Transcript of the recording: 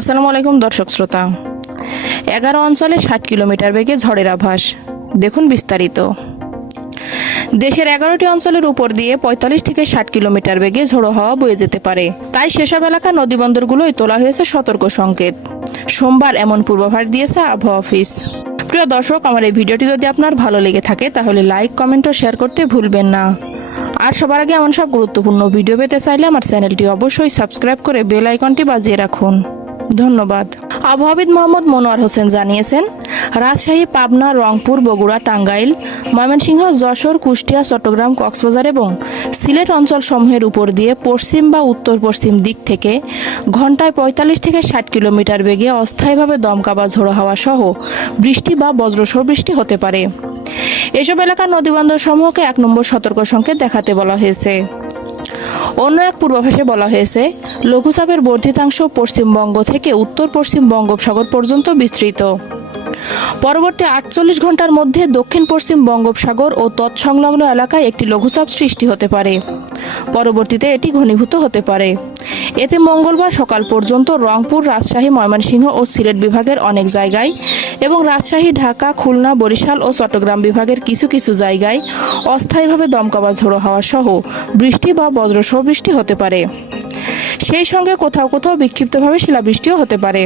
আসসালামু আলাইকুম দর্শক শ্রোতা। এগারো অঞ্চলে ষাট কিলোমিটার বেগে ঝড়ের আভাস। দেখুন বিস্তারিত। দেশের এগারোটি অঞ্চলের উপর দিয়ে পঁয়তাল্লিশ থেকে ষাট কিলোমিটার বেগে ঝোড়ো হাওয়া বয়ে যেতে পারে। তাই সেসব এলাকার নদীবন্দরগুলোই তোলা হয়েছে সতর্ক সংকেত। সোমবার এমন পূর্বাভাস দিয়েছে আবহাওয়া অফিস। প্রিয় দর্শক, আমার এই ভিডিওটি যদি আপনার ভালো লেগে থাকে, তাহলে লাইক, কমেন্ট ও শেয়ার করতে ভুলবেন না। আর সবার আগে এমন সব গুরুত্বপূর্ণ ভিডিও পেতে চাইলে আমার চ্যানেলটি অবশ্যই সাবস্ক্রাইব করে বেল আইকনটি বাজিয়ে রাখুন। ধন্যবাদ। আবহাওয়াবিদ মোহাম্মদ মনোয়ার হোসেন জানিয়েছেন, রাজশাহী, পাবনা, রংপুর, বগুড়া, টাঙ্গাইল, ময়মনসিংহ, যশোর, কুষ্টিয়া, চট্টগ্রাম, কক্সবাজার এবং সিলেট অঞ্চল সমূহের উপর দিয়ে পশ্চিম বা উত্তর পশ্চিম দিক থেকে ঘন্টায় পঁয়তাল্লিশ থেকে ষাট কিলোমিটার বেগে অস্থায়ীভাবে দমকা বা ঝোড়ো হাওয়া সহ বৃষ্টি বা বজ্রসহ বৃষ্টি হতে পারে। এসব এলাকার নদীবন্দর সমূহকে এক নম্বর সতর্ক সংকেত দেখাতে বলা হয়েছে। অন্য এক পূর্বাভাসে বলা হয়েছে, লঘুচাপের বর্ধিতাংশ পশ্চিমবঙ্গ থেকে উত্তর পশ্চিম বঙ্গোপসাগর পর্যন্ত বিস্তৃত। পরবর্তী আটচল্লিশ ঘণ্টার মধ্যে দক্ষিণ পশ্চিম বঙ্গোপসাগর ও তৎসংলগ্ন এলাকায় একটি লঘুচাপ সৃষ্টি হতে পারে। পরবর্তীতে এটি ঘনীভূত হতে পারে। এতে মঙ্গলবার সকাল পর্যন্ত রংপুর, রাজশাহী, ময়মনসিংহ ও সিলেট বিভাগের অনেক জায়গায় এবং রাজশাহী, ঢাকা, খুলনা, বরিশাল ও চট্টগ্রাম বিভাগের কিছু কিছু জায়গায় অস্থায়ীভাবে দমকা বা ঝোড়ো হাওয়া সহ বৃষ্টি বা বজ্রসহ বৃষ্টি হতে পারে। সেই সঙ্গে কোথাও কোথাও বিক্ষিপ্তভাবে শিলাবৃষ্টিও হতে পারে।